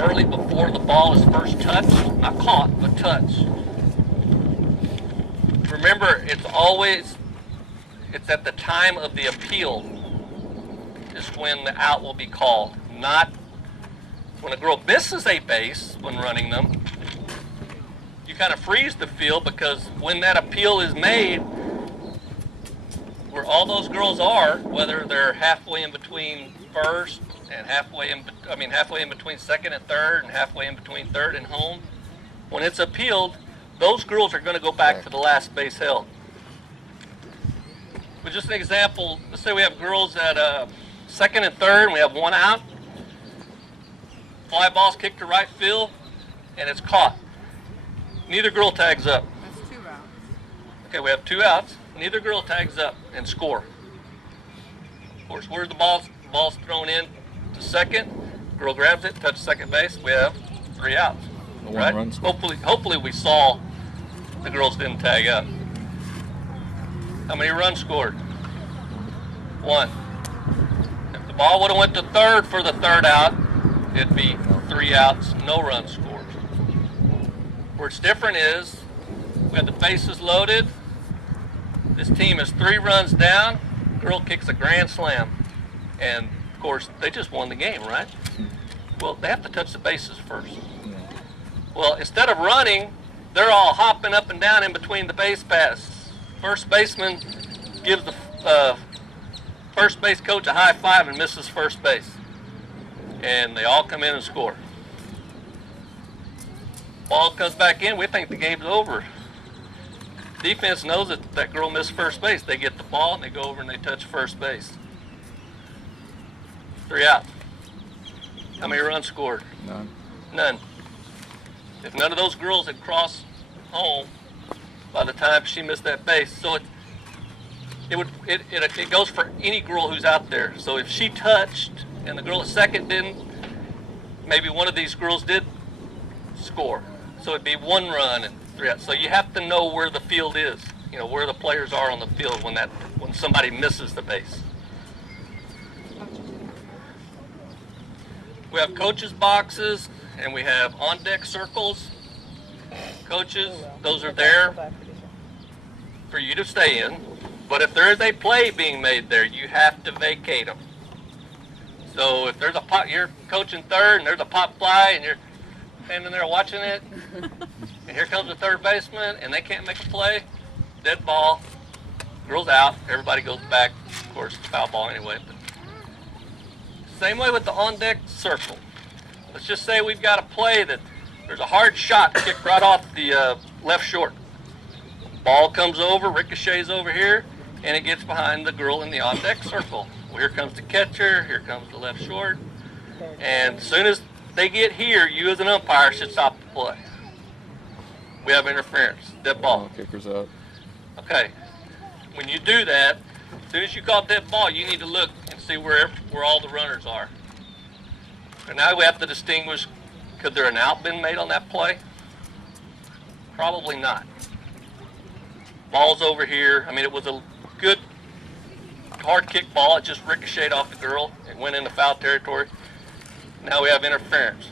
early before the ball is first touched, not caught, but touched. Remember, it's at the time of the appeal is when the out will be called, not when a girl misses a base when running them. You kind of freeze the field because when that appeal is made, where all those girls are, whether they're halfway in between first and halfway in between second and third and halfway in between third and home, when it's appealed, those girls are going to go back to the last base held. But just an example, let's say we have girls at second and third and we have one out. Fly ball's kicked to right field and it's caught. Neither girl tags up. That's 2 outs. Okay, we have 2 outs. Neither girl tags up and score. Of course, where's the ball? The ball's thrown in to second. Girl grabs it, touches second base. We have 3 outs. Right? Hopefully we saw the girls didn't tag up. How many runs scored? 1. If the ball would have went to third for the 3rd out, it'd be 3 outs, no runs scored. Where it's different is we have the bases loaded. This team is 3 runs down. Girl kicks a grand slam. And of course, they just won the game, right? Well, they have to touch the bases first. Well, instead of running, they're all hopping up and down in between the base paths. First baseman gives the first base coach a high five and misses first base. And they all come in and score. Ball comes back in, we think the game's over. Defense knows that that girl missed first base. They get the ball and they go over and they touch first base. 3 outs. How many runs scored? None. If none of those girls had crossed home by the time she missed that base, so it goes for any girl who's out there. So if she touched and the girl at second didn't, maybe one of these girls did score. So it'd be 1 run and 3 outs. So you have to know where the field is, where the players are on the field when somebody misses the base. We have coaches' boxes and we have on-deck circles. Coaches, those are there for you to stay in. But if there is a play being made there, you have to vacate them. So if there's a pop, you're coaching third and there's a pop fly and you're standing there watching it, and here comes the third baseman and they can't make a play, dead ball, girl's out, everybody goes back. Of course, it's foul ball anyway. But same way with the on-deck circle. Let's just say we've got a play that there's a hard shot kicked right off the left short. Ball comes over, ricochets over here, and it gets behind the girl in the on-deck circle. Well, here comes the catcher, here comes the left short, and as soon as they get here, you as an umpire should stop the play. We have interference, dead ball. Kicker's out. Okay, when you do that, as soon as you call dead ball, you need to look and see where all the runners are. And now we have to distinguish, could there an out been made on that play? Probably not. Ball's over here. I mean, it was a good hard kick ball. It just ricocheted off the girl. It went into foul territory. Now we have interference.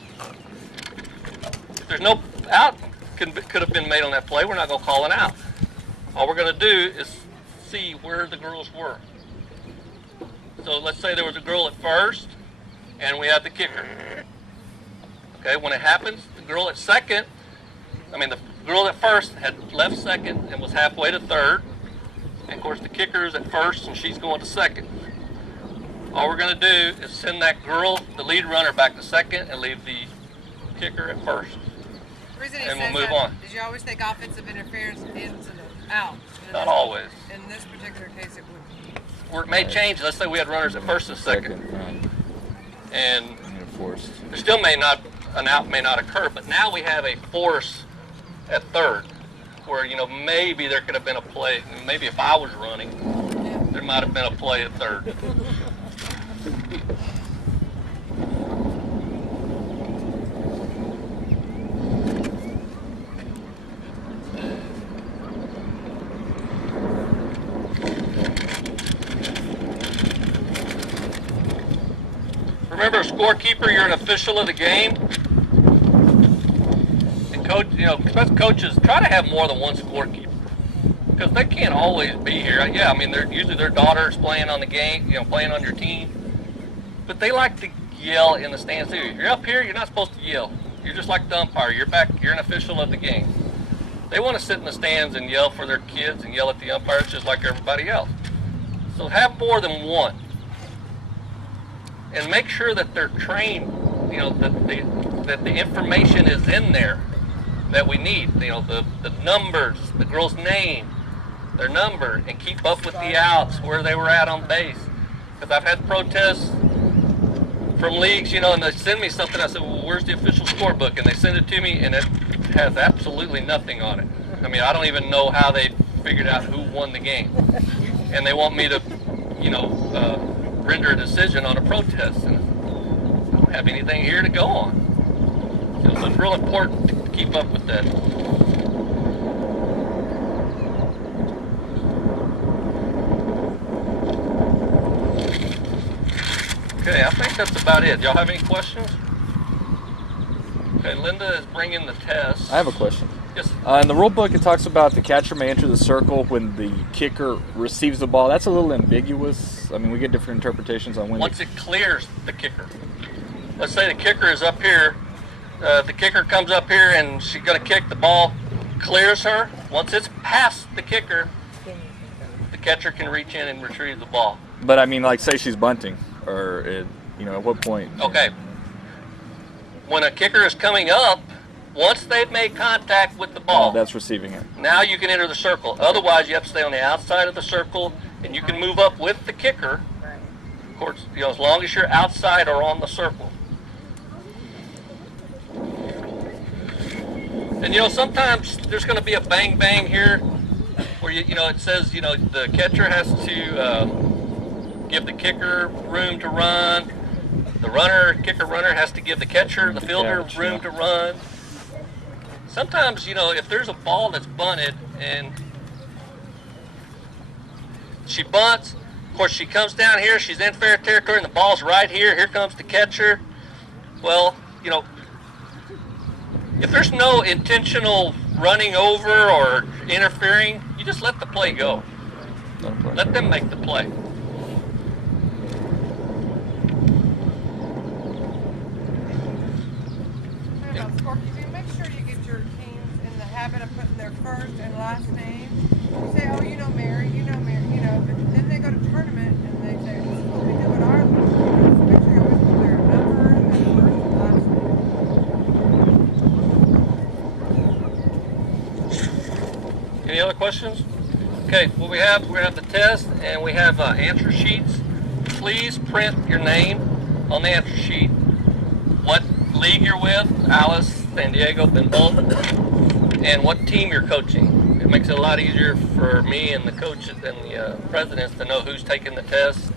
If there's no out could have been made on that play, we're not going to call it out. All we're going to do is see where the girls were. So let's say there was a girl at first and we have the kicker. Okay, when it happens, the girl at first had left second and was halfway to third. And of course the kicker is at first and she's going to second. All we're going to do is send that girl, the lead runner, back to second and leave the kicker at first. And we'll move on. Did you always take offensive interference into the out? Not always. In this particular case, it would. Where it may change, let's say we had runners at first and second. And there still an out may not occur, but now we have a force at third where, maybe there could have been a play. Maybe if I was running, there might have been a play at third. Remember, a scorekeeper, you're an official of the game. coach, especially coaches, try to have more than one scorekeeper because they can't always be here. Yeah, I mean, they're usually their daughter's playing on the game, playing on your team, but they like to yell in the stands too. You're up here, you're not supposed to yell. You're just like the umpire. You're back. You're an official of the game. They want to sit in the stands and yell for their kids and yell at the umpires just like everybody else. So have more than one, and make sure that they're trained. That the information is in there that we need. The numbers, the girl's name, their number, and keep up with the outs, where they were at on base. Because I've had protests from leagues, and they send me something. I said, well, where's the official scorebook? And they send it to me, and it has absolutely nothing on it. I mean, I don't even know how they figured out who won the game. And they want me to, render a decision on a protest. And I don't have anything here to go on. So it's real important to keep up with that. Okay, I think that's about it. Y'all have any questions? Okay, Linda is bringing the test. I have a question. Yes. In the rule book, it talks about the catcher may enter the circle when the kicker receives the ball. That's a little ambiguous. I mean, we get different interpretations on when. Once it clears the kicker. Let's say the kicker is up here. The kicker comes up here and she's going to kick. The ball clears her. Once it's past the kicker, the catcher can reach in and retrieve the ball. But I mean, like, say she's bunting, or at what point? Okay. When a kicker is coming up, once they've made contact with the ball, that's receiving it. Now you can enter the circle. Otherwise, you have to stay on the outside of the circle, and you can move up with the kicker. Of course, as long as you're outside or on the circle. And sometimes there's going to be a bang bang here, where it says the catcher has to give the kicker room to run. The kicker runner has to give the catcher, the fielder, room to run. Sometimes, if there's a ball that's bunted and she bunts, of course she comes down here, she's in fair territory, and the ball's right here. Here comes the catcher. Well, if there's no intentional running over or interfering, you just let the play go. Let them make the play. Make sure you get your teams in the habit of putting their first and last name. You say, oh, Mary, but then they go to tournament and they say, this is what we do at our league. So make sure you always put their number and their first and last name. Any other questions? Okay, well we have the test and we have answer sheets. Please print your name on the answer sheet. What league you're with, Alice, San Diego, then both, and what team you're coaching. It makes it a lot easier for me and the coaches and the presidents to know who's taking the test